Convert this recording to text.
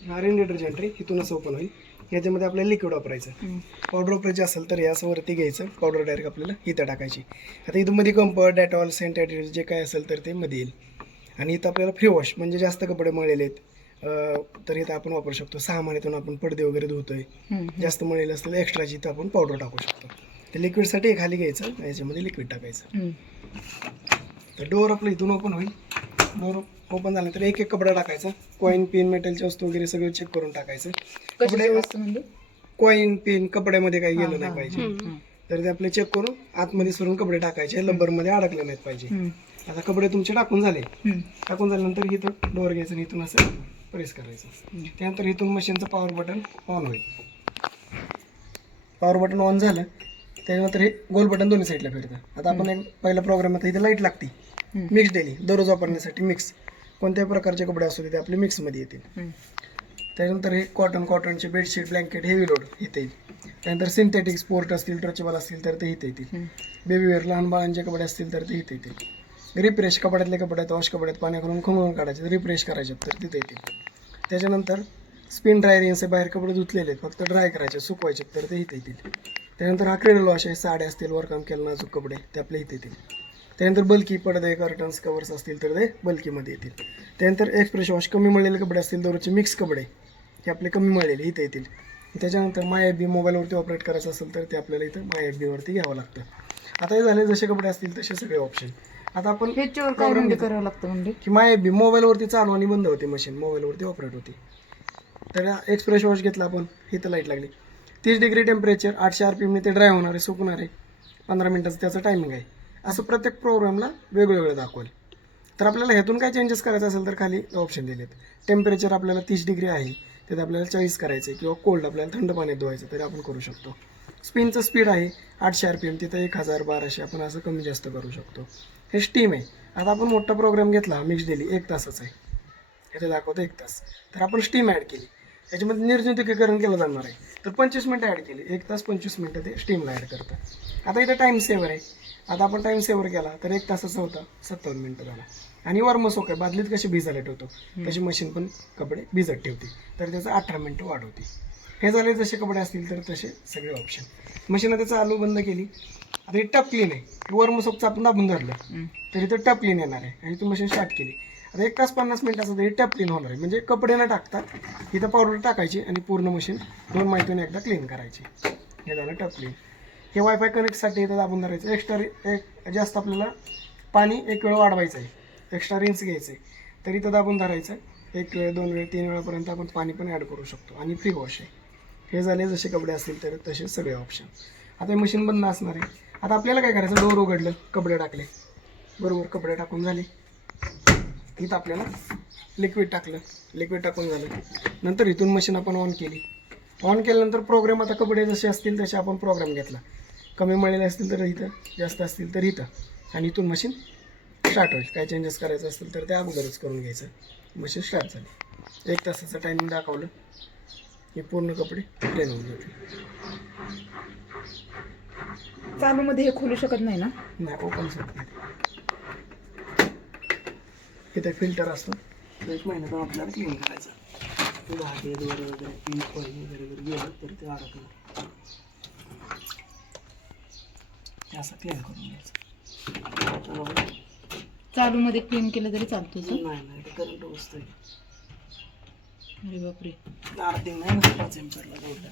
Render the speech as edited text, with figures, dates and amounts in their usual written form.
हा rain detergent आहे, इथूनच ओपन होईल. याच्यामध्ये आपल्याला लिक्विड वापरायचं. पावडर वापरायची असेल तर असं वरती घ्यायचं, पावडर डायरेक्ट आपल्याला इथं टाकायची. आता इथं मध्ये कम्फर्ट, डेटॉल, सॅनिटायझर जे काय असेल तर ते मध्ये येईल. आणि इथं आपल्याला फ्री वॉश, म्हणजे जास्त कपडे मळलेले आहेत तर इथं आपण वापरू शकतो. 6 महिन्यातून आपण पडदे वगैरे धुतोय, जास्त मळलेले असतील एक्स्ट्राची इथं आपण पावडर टाकू शकतो. तर लिक्विडसाठी खाली घ्यायचं, याच्यामध्ये लिक्विड टाकायचं. तर डोअर आपलं इथून ओपन होईल. डोअर ओपन झाल्यानंतर एक एक कपडा टाकायचा. कॉईन, पेन, मेटलची वस्तू वगैरे सगळं चेक करून टाकायचं. कपडे म्हणजे कॉईन, पेन कपड्यामध्ये काही गेलं नाही पाहिजे तर ते आपले चेक करून आतमध्ये सरून कपडे टाकायचे, लब्बरमध्ये अडकले नाहीत पाहिजे. आता कपडे तुमचे टाकून झाले. टाकून झाल्यानंतर इथं डोअर घ्यायचं आणि इथून असं प्रेस करायचं. त्यानंतर इथून मशीनचं पॉवर बटन ऑन होईल. पॉवर बटन ऑन झालं त्याच्यानंतर हे गोल बटन दोन्ही साईडला फिरतं. आता आपण एक पहिला प्रोग्राम आता इथे लाईट लागते, मिक्स डेली दररोज वापरण्यासाठी. मिक्स कोणत्याही प्रकारचे कपडे असू दे ते आपले मिक्समध्ये येतील. त्यानंतर हे कॉटनचे बेडशीट, ब्लँकेट, हेवी लोड इथे येईल. त्यानंतर सिंथेटिक, स्पोर्ट असतील, ट्रचेबल असतील तर ते इथे येतील. बेबीवेअर, लहान बाळांचे कपडे असतील तर ते इथे येतील. रिफ्रेश, कपड्यातले कपडे आहेत, वॉश कपड्यात पाण्या करून खमळून काढायचे, रिफ्रेश करायचे तर तिथे येतील. त्याच्यानंतर स्पिन ड्रायर, असे बाहेर कपडे धुतलेले फक्त ड्राय करायचे, सुकवायचे तर ते इथे येतील. त्यानंतर हा क्रेडल वॉश आहे, साड्या असतील, वरकाम केलं नाजूक कपडे ते आपले इथे येतील. त्यानंतर बल्की पडदे, कर्टन्स, कवर्स असतील तर ते बल्कीमध्ये येतील. त्यानंतर एक्सप्रेस वॉश, कमी मळलेले कपडे असतील, दररोजचे मिक्स कपडे हे आपले कमी मळलेले इथे येतील. त्याच्यानंतर माय FB मोबाईलवरती ऑपरेट करायचं असेल तर ते आपल्याला इथं माय FB वरती घ्यावं लागतं. आता हे झाले जसे कपडे असतील तसे सगळे ऑप्शन. आता आपण प्रोग्राम करावं लागतं म्हणजे की माय FB मोबाईलवरती चालू आणि बंद होते, मशीन मोबाईलवरती ऑपरेट होते. तर एक्सप्रेस वॉश घेतला आपण, इथं लाईट लागली, 30 डिग्री टेम्परेचर, 800 RPM ते ड्राय होणार आहे, सुकणार आहे, 15 मिनिटाचं त्याचं टायमिंग आहे. असं प्रत्येक प्रोग्रामला वेगवेगळं दाखवेल. तर आपल्याला ह्यातून काय चेंजेस करायचं असेल तर खाली ऑप्शन दिलेत. टेम्परेचर आपल्याला 30 डिग्री आहे, त्यात आपल्याला 40 करायचं आहे, किंवा कोल्ड आपल्याला थंड पाण्यात धुवायचं तरी आपण करू शकतो. स्पिनचं स्पीड आहे 800 RPM, तिथं 1000, 1200 आपण असं कमी जास्त करू शकतो. हे स्टीम आहे. आता आपण मोठा प्रोग्राम घेतला मिक्स डेली 1 तासाचा आहे, ह्याचं दाखवतं 1 तास, तर आपण स्टीम ॲड केली, याच्यामध्ये निर्जंतुकीकरण केलं जाणार आहे तर 25 मिनटं ॲड केली, 1 तास 25 मिनटं ते स्टीमला ॲड करतं. आता इथं टाईम सेवर आहे. आता आपण टाईम सेवर केला तर 1 तासाचा होता 57 मिनटं झाला. आणि वरम सोक आहे, बादलीत कशी भिजायला ठेवतो तशी मशीन पण कपडे भिजत ठेवते तर त्याचं 18 मिनटं वाढवते. हे झाले जसे कपडे असतील तर तसे सगळे ऑप्शन. मशीन आता चालू बंद केली. आता ही टप क्लीन आहे, वरम सोकचं आपण दाबून धरलं तर इथं टप क्लीन येणार आहे आणि तू मशीन स्टार्ट केली. आता 1 तास 50 मिनिटाचं तरी टप क्लीन होणार आहे, म्हणजे कपडे न टाकता इथं पावडर टाकायची आणि पूर्ण मशीन 2 महिन्यातून एकदा क्लीन करायची. हे झालं टप क्लीन. हे वायफाय कनेक्टसाठी इथं दाबून धरायचं. एक्स्ट्रा जास्त आपल्याला पाणी 1 वेळ वाढवायचं आहे, एक्स्ट्रा रिन्स घ्यायचं आहे तर इथं दाबून धरायचं. 1 वेळ, 2 वेळ, 3 वेळापर्यंत आपण पाणी पण ॲड करू शकतो. आणि फ्री वॉश आहे. हे झाले जसे कपडे असतील तर तसे सगळे ऑप्शन. आता हे मशीन बंद असणार आहे. आता आपल्याला काय करायचं, डोअर उघडलं, कपडे टाकले, बरोबर कपडे टाकून झाले, इथं आपल्याला लिक्विड टाकलं, लिक्विड टाकून झालं. नंतर इथून मशीन आपण ऑन केली. ऑन केल्यानंतर प्रोग्राम, आता कपडे जसे असतील तसे आपण प्रोग्राम घेतला, कमी मळलेले असतील तर इथं, जास्त असतील तर इथं, आणि इथून मशीन स्टार्ट होईल. काय चेंजेस करायचं असतील तर ते अगोदरच करून घ्यायचं. मशीन स्टार्ट झाली. 1 तासाचं टायमिंग दाखवलं की पूर्ण कपडे क्लीन होऊन जातील. चालूमध्ये हे खोलू शकत नाही ना? नाही, ओपन होत नाही. इथे फिल्टर असतो, 1 महिन्यातून आपल्याला क्लीन करायचं. धागे दोरे वगैरे, पीठ पळी वगैरे जर गेलं तर ते अडकलं, ते असं क्लीन करून घ्यायचं. चालूमध्ये क्लीन केलं तरी चालतो सर? नाही, ते करंट बसतोय. अरे बापरे. अर्थिंग नाही ना, 5 एम्परला जोडलं.